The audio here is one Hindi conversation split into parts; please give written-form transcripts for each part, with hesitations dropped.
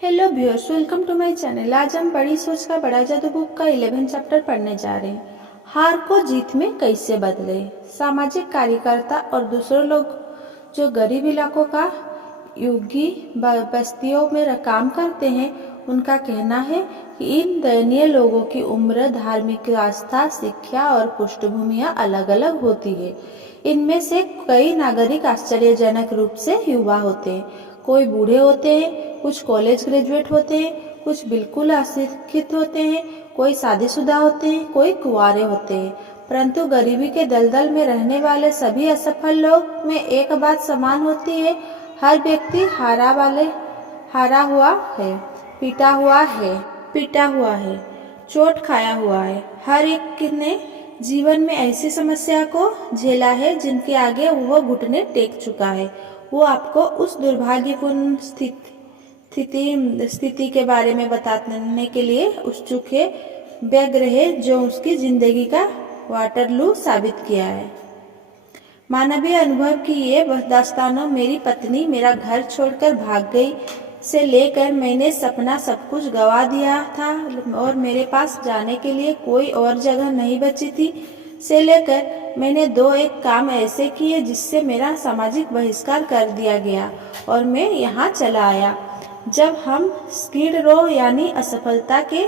Hello viewers, welcome to my channel. आज हम बड़ी सोच का बड़ा जादू बुक का 11 चैप्टर पढ़ने जा रहे हैं। हार को जीत में कैसे बदले। सामाजिक कार्यकर्ता और दूसरे लोग जो गरीब इलाकों का युगी बस्तियों में काम करते हैं, उनका कहना है कि इन दयनीय लोगों की उम्र, धार्मिक आस्था, शिक्षा और पृष्ठभूमियां अलग अलग होती है। इनमें से कई नागरिक आश्चर्यजनक रूप से युवा होते हैं, कोई बूढ़े होते हैं, कुछ कॉलेज ग्रेजुएट होते हैं, कुछ बिल्कुल अशिक्षित होते हैं, कोई शादीशुदा होते हैं, कोई कुंवारे होते हैं। परंतु गरीबी के दलदल में रहने वाले सभी असफल लोग में एक बात समान होती है। हर व्यक्ति हारा हुआ है, पीटा हुआ है, चोट खाया हुआ है। हर एक ने जीवन में ऐसी समस्या को झेला है जिनके आगे वो घुटने टेक चुका है। वो आपको उस दुर्भाग्यपूर्ण स्थिति के बारे में बताने के लिए उत्सुक है, व्यग्र है, जो उसकी जिंदगी का वाटरलू साबित किया है। मानवीय अनुभव की ये दास्तानों, मेरी पत्नी मेरा घर छोड़कर भाग गई से लेकर मैंने सपना सब कुछ गवा दिया था और मेरे पास जाने के लिए कोई और जगह नहीं बची थी से लेकर मैंने 2-1 काम ऐसे किए जिससे मेरा सामाजिक बहिष्कार कर दिया गया और मैं यहाँ चला आया। जब हम स्किड रो यानी असफलता के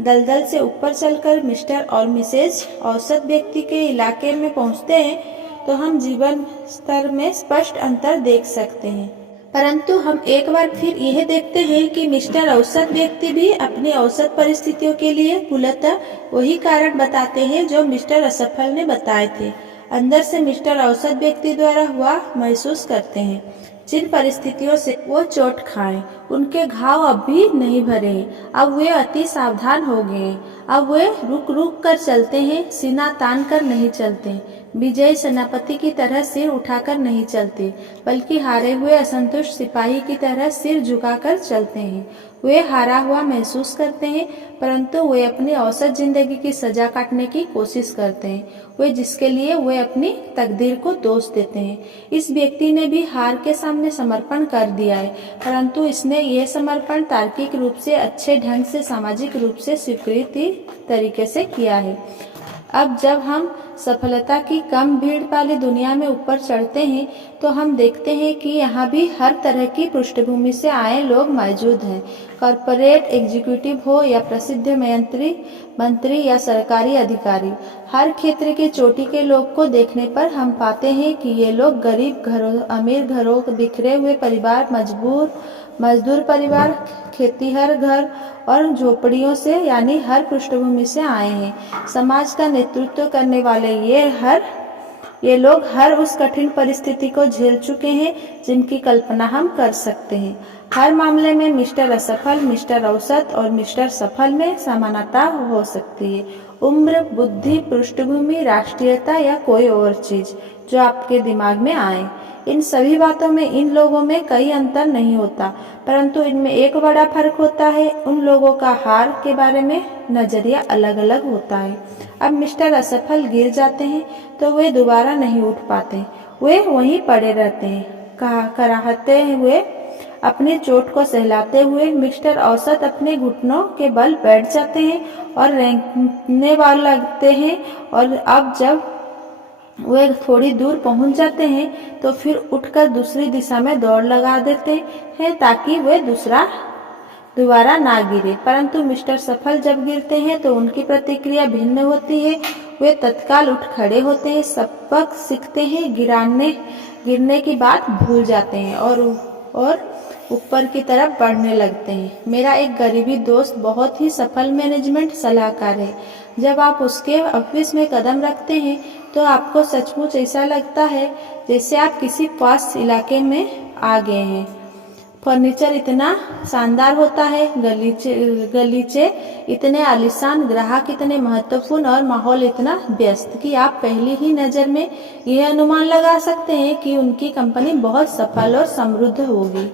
दलदल से ऊपर चलकर मिस्टर और मिसेज औसत व्यक्ति के इलाके में पहुँचते हैं तो हम जीवन स्तर में स्पष्ट अंतर देख सकते हैं। परंतु हम एक बार फिर यह देखते हैं कि मिस्टर औसत व्यक्ति भी अपनी औसत परिस्थितियों के लिए मूलतः वही कारण बताते हैं जो मिस्टर असफल ने बताए थे। अंदर से मिस्टर औसत व्यक्ति द्वारा हुआ महसूस करते हैं। जिन परिस्थितियों से वो चोट खाए, उनके घाव अब भी नहीं भरे हैं। अब वे अति सावधान हो गए हैं। अब वे रुक रुक कर चलते हैं, सीना तान कर नहीं चलते, विजयी सेनापति की तरह सिर उठाकर नहीं चलते, बल्कि हारे हुए असंतुष्ट सिपाही की तरह सिर झुकाकर चलते हैं। वे हारा हुआ महसूस करते हैं, परंतु वे अपनी औसत जिंदगी की सजा काटने की कोशिश करते हैं, वे जिसके लिए वे अपनी तकदीर को दोष देते हैं। इस व्यक्ति ने भी हार के सामने समर्पण कर दिया है, परंतु इसने यह समर्पण तार्किक रूप से, अच्छे ढंग से, सामाजिक रूप से स्वीकृति तरीके से किया है। अब जब हम सफलता की कम भीड़ वाली दुनिया में ऊपर चढ़ते हैं तो हम देखते हैं कि यहाँ भी हर तरह की पृष्ठभूमि से आए लोग मौजूद हैं। कॉरपोरेट एग्जीक्यूटिव हो या प्रसिद्ध मंत्री या सरकारी अधिकारी, हर क्षेत्र के चोटी के लोग को देखने पर हम पाते हैं कि ये लोग गरीब घरों, अमीर घरों, बिखरे हुए परिवार, मजदूर परिवार, खेतीहर घर और झोपड़ियों से, यानी हर पृष्ठभूमि से आए हैं। समाज का नेतृत्व करने वाले ये लोग हर उस कठिन परिस्थिति को झेल चुके हैं जिनकी कल्पना हम कर सकते हैं। हर मामले में मिस्टर असफल, मिस्टर औसत और मिस्टर सफल में समानता हो सकती है। उम्र, बुद्धि, पृष्ठभूमि, राष्ट्रीयता या कोई और चीज जो आपके दिमाग में आए, इन सभी बातों में इन लोगों में कई अंतर नहीं होता, परंतु इनमें एक बड़ा फर्क होता है। उन लोगों का हार के बारे में नजरिया अलग अलग होता है। अब मिस्टर असफल गिर जाते हैं तो वे दोबारा नहीं उठ पाते, वे वहीं पड़े रहते हैं, कराहते हुए, अपनी चोट को सहलाते हुए। मिस्टर औसत अपने घुटनों के बल बैठ जाते हैं और रेंगने वाले लगते हैं, और अब जब वे थोड़ी दूर पहुंच जाते हैं तो फिर उठकर दूसरी दिशा में दौड़ लगा देते हैं ताकि वे दोबारा ना गिरे। परंतु मिस्टर सफल जब गिरते हैं तो उनकी प्रतिक्रिया भिन्न होती है। वे तत्काल उठ खड़े होते हैं, सबक सीखते हैं, गिरने की बात भूल जाते हैं और ऊपर की तरफ बढ़ने लगते हैं। मेरा एक गरीबी दोस्त बहुत ही सफल मैनेजमेंट सलाहकार है। जब आप उसके ऑफिस में कदम रखते हैं तो आपको सचमुच ऐसा लगता है जैसे आप किसी पास इलाके में आ गए हैं। फर्नीचर इतना शानदार होता है, गलीचे इतने आलीशान, ग्राहक इतने महत्वपूर्ण और माहौल इतना व्यस्त कि आप पहली ही नज़र में यह अनुमान लगा सकते हैं कि उनकी कंपनी बहुत सफल और समृद्ध होगी।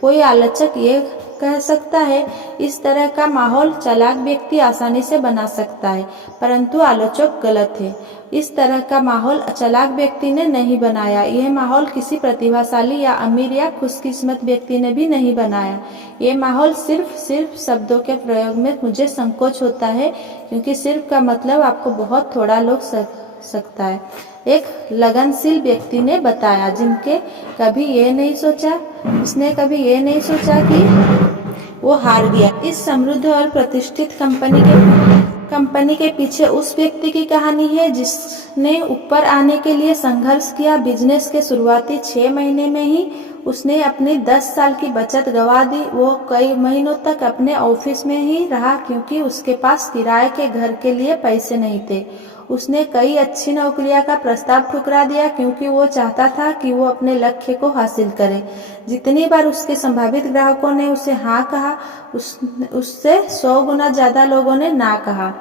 कोई आलोचक ये कह सकता है। इस तरह का माहौल चालाक व्यक्ति आसानी से बना सकता है, परंतु आलोचक गलत है। इस तरह का माहौल चालाक व्यक्ति ने नहीं बनाया। यह माहौल किसी प्रतिभाशाली या अमीर या खुशकिस्मत व्यक्ति ने भी नहीं बनाया। ये माहौल सिर्फ शब्दों के प्रयोग में मुझे संकोच होता है, क्योंकि सिर्फ का मतलब आपको बहुत थोड़ा लोग सकता है। एक लगनशील व्यक्ति ने बताया, उसने कभी ये नहीं सोचा कि वो हार गया। इस समृद्ध और प्रतिष्ठित कंपनी के पीछे उस व्यक्ति की कहानी है जिसने ऊपर आने के लिए संघर्ष किया। बिजनेस के शुरुआती 6 महीने में ही उसने अपनी 10 साल की बचत गंवा दी। वो कई महीनों तक अपने ऑफिस में ही रहा, क्योंकि उसके पास किराए के घर के लिए पैसे नहीं थे। उसने कई अच्छी नौकरियां का प्रस्ताव ठुकरा दिया, क्योंकि वो चाहता था कि वो अपने लक्ष्य को हासिल करे। जितनी बार उसके संभावित ग्राहकों ने उसे हाँ कहा, उससे 100 गुना ज्यादा लोगों ने ना कहा।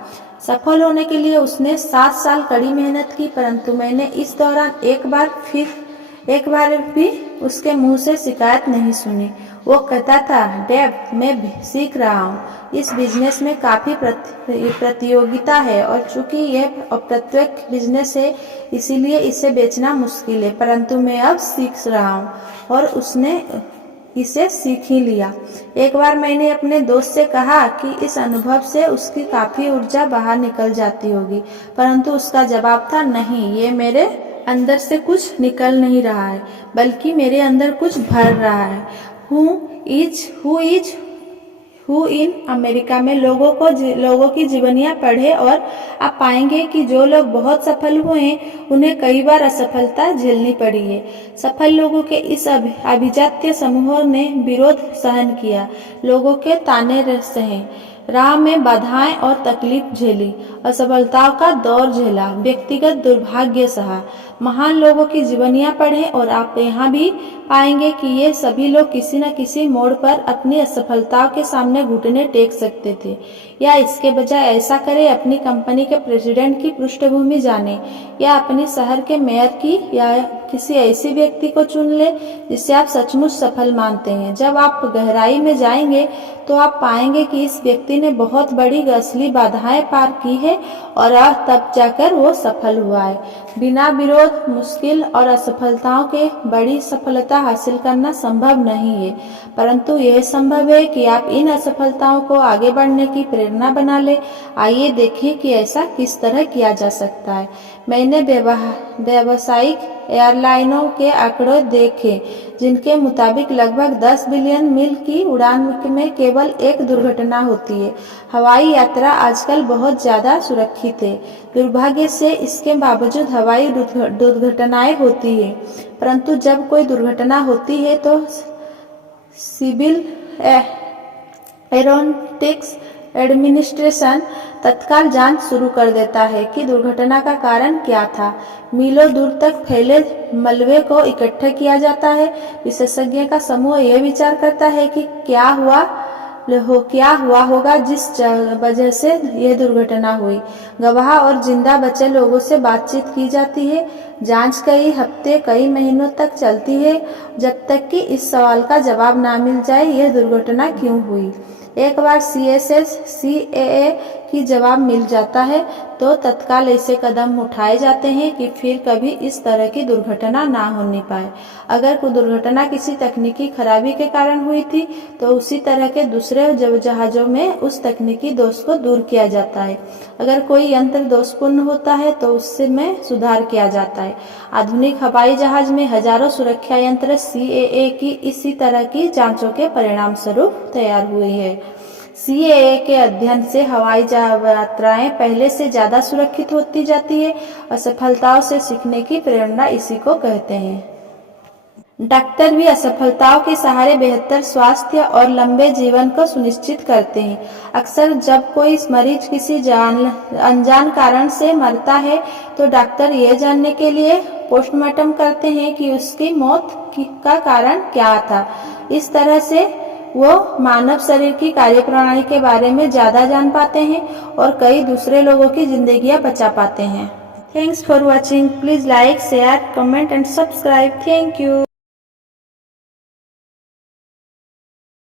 सफल होने के लिए उसने 7 साल कड़ी मेहनत की, परंतु मैंने इस दौरान एक बार भी उसके मुंह से शिकायत नहीं सुनी। वो कहता था, डेव, मैं सीख रहा हूँ। इस बिजनेस में काफी प्रतियोगिता है, और चूंकि यह अप्रत्यक्ष बिजनेस है, इसीलिए इसे बेचना मुश्किल है, परंतु मैं अब सीख रहा हूँ। और उसने इसे सीख ही लिया। एक बार मैंने अपने दोस्त से कहा कि इस अनुभव से उसकी काफी ऊर्जा बाहर निकल जाती होगी, परंतु उसका जवाब था, नहीं, ये मेरे अंदर से कुछ निकल नहीं रहा है, बल्कि मेरे अंदर कुछ भर रहा है। हु इन अमेरिका में लोगों की जीवनियां पढ़े, और आप पाएंगे कि जो लोग बहुत सफल हुए हैं, उन्हें कई बार असफलता झेलनी पड़ी है। सफल लोगों के इस अभिजात्य समूह ने विरोध सहन किया, लोगों के ताने सहे, राह में बाधाएं और तकलीफ झेली, असफलताओं का दौर झेला, व्यक्तिगत दुर्भाग्य सहा। महान लोगों की जीवनियां पढ़ें, और आप यहाँ भी पाएंगे कि ये सभी लोग किसी न किसी मोड़ पर अपनी असफलताओं के सामने घुटने टेक सकते थे, या इसके बजाय ऐसा करें, अपनी कंपनी के प्रेसिडेंट की पृष्ठभूमि जाने, या अपने शहर के मेयर की, या किसी ऐसी व्यक्ति को चुन ले जिसे आप सचमुच सफल मानते हैं। जब आप गहराई में जाएंगे तो आप पाएंगे कि इस व्यक्ति ने बहुत बड़ी असली बाधाएं पार की है, और तब जाकर वो सफल हुआ है। बिना विरोध, मुश्किल और असफलताओं के बड़ी सफलता हासिल करना संभव नहीं है, परंतु यह संभव है कि आप इन असफलताओं को आगे बढ़ने की प्रेरणा बना ले। आइए देखें कि ऐसा किस तरह किया जा सकता है। मैंने व्यावसायिक एयरलाइनों के आंकड़े देखे, जिनके मुताबिक लगभग 10 बिलियन मील की उड़ान में केवल एक दुर्घटना होती है। हवाई यात्रा आजकल बहुत ज्यादा सुरक्षित है। दुर्भाग्य से इसके बावजूद हवाई दुर्घटनाएं होती है, परंतु जब कोई दुर्घटना होती है तो सिविल एरोनॉटिक्स एडमिनिस्ट्रेशन तत्काल जांच शुरू कर देता है कि दुर्घटना का कारण क्या था। मीलों दूर तक फैले मलबे को इकट्ठा किया जाता है। विशेषज्ञ का समूह यह विचार करता है कि क्या हुआ होगा जिस वजह से यह दुर्घटना हुई। गवाह और जिंदा बचे लोगों से बातचीत की जाती है। जांच कई हफ्ते, कई महीनों तक चलती है, जब तक कि इस सवाल का जवाब ना मिल जाए, यह दुर्घटना क्यों हुई। एक बार CAA की जवाब मिल जाता है तो तत्काल ऐसे कदम उठाए जाते हैं कि फिर कभी इस तरह की दुर्घटना ना होने पाए। अगर कोई दुर्घटना किसी तकनीकी खराबी के कारण हुई थी, तो उसी तरह के दूसरे जहाजों में उस तकनीकी दोष को दूर किया जाता है। अगर कोई यंत्र दोषपूर्ण होता है तो उसमें सुधार किया जाता है। आधुनिक हवाई जहाज में हजारों सुरक्षा यंत्र CAA की इसी तरह की जांचों के परिणाम स्वरूप तैयार हुए हैं। CAA के अध्ययन से हवाई यात्राएं पहले से ज्यादा सुरक्षित होती जाती है। असफलताओं से सीखने की प्रेरणा इसी को कहते हैं। डॉक्टर भी असफलताओं के सहारे बेहतर स्वास्थ्य और लंबे जीवन को सुनिश्चित करते हैं। अक्सर जब कोई मरीज किसी अनजान कारण से मरता है, तो डॉक्टर यह जानने के लिए पोस्टमार्टम करते हैं कि उसकी मौत का कारण क्या था। इस तरह से वो मानव शरीर की कार्यप्रणाली के बारे में ज्यादा जान पाते हैं और कई दूसरे लोगों की जिंदगियां बचा पाते हैं। Thanks for watching. Please like, share, comment and subscribe. Thank you.